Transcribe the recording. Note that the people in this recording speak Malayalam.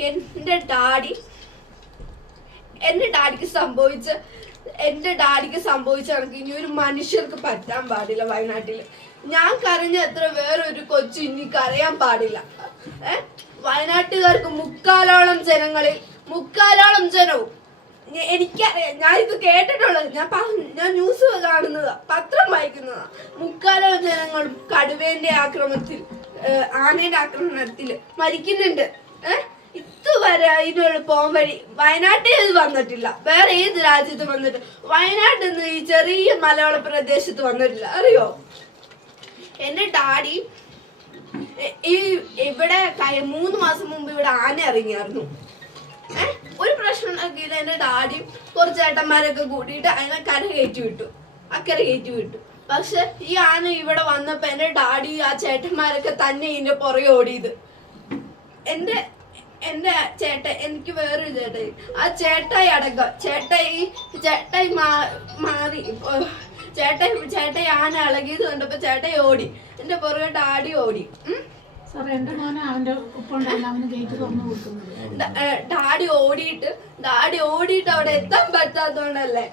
എന്റെ ഡാഡി എന്റെ ഡാഡിക്ക് സംഭവിച്ച എന്റെ ഡാഡിക്ക് സംഭവിച്ച കണക്ക് ഇനി ഒരു മനുഷ്യർക്ക് പറ്റാൻ പാടില്ല വയനാട്ടിൽ ഞാൻ കരഞ്ഞ എത്ര വേറൊരു കൊച്ചു ഇനി കരയാൻ പാടില്ല. ഏ? വയനാട്ടുകാർക്ക് മുക്കാലോളം ജനങ്ങളിൽ മുക്കാലോളം ജനവും. എനിക്കറിയാം ഞാൻ ഇത് കേട്ടിട്ടുള്ളത്. ഞാൻ ഞാൻ ന്യൂസ് കാണുന്നതാ പത്രം വായിക്കുന്നതാ. മുക്കാലോളം ജനങ്ങളും കടുവേന്റെ ആക്രമണത്തിൽ ആനയുടെ ആക്രമണത്തിൽ മരിക്കുന്നുണ്ട്. ഏഹ് ഇതുവരെ പോകാൻ വഴി വയനാട്ടിൽ വന്നിട്ടില്ല. വേറെ ഏത് രാജ്യത്ത് വന്നിട്ട് വയനാട്ടിൽ നിന്ന് ഈ ചെറിയ മലയാള പ്രദേശത്ത് വന്നിട്ടില്ല. അറിയോ? എന്റെ ഡാഡി ഈ ഇവിടെ മൂന്ന് മാസം മുമ്പ് ഇവിടെ ആന ഇറങ്ങിയായിരുന്നു? ഒരു പ്രശ്നം ഉണ്ടാക്കിയില്ല എന്റെ ഡാഡിയും കുറച്ച് ചേട്ടന്മാരൊക്കെ കൂട്ടിയിട്ട് അതിനെ കര കയറ്റി വിട്ടു. അക്കരെ കയറ്റി വിട്ടു. പക്ഷെ ഈ ആന ഇവിടെ വന്നപ്പോ എന്റെ ഡാഡി ആ ചേട്ടന്മാരൊക്കെ തന്നെ ഇതിന്റെ പുറകെ ഓടിയത്. എന്റെ എന്റെ ചേട്ട എനിക്ക് വേറൊരു ചേട്ടായി ആ ചേട്ടായി അടക്കം ചേട്ടായി ചേട്ടായി മാറി. ചേട്ടായി ചേട്ടായി ആന ഇളകിയത് കണ്ടപ്പോ ചേട്ടായി ഓടി. എന്റെ പുറകെ ആടി ഓടി. ഡാഡി ഓടിയിട്ട് ഡാഡി ഓടിയിട്ട് അവിടെ എത്താൻ പറ്റാത്തോണ്ടല്ലേ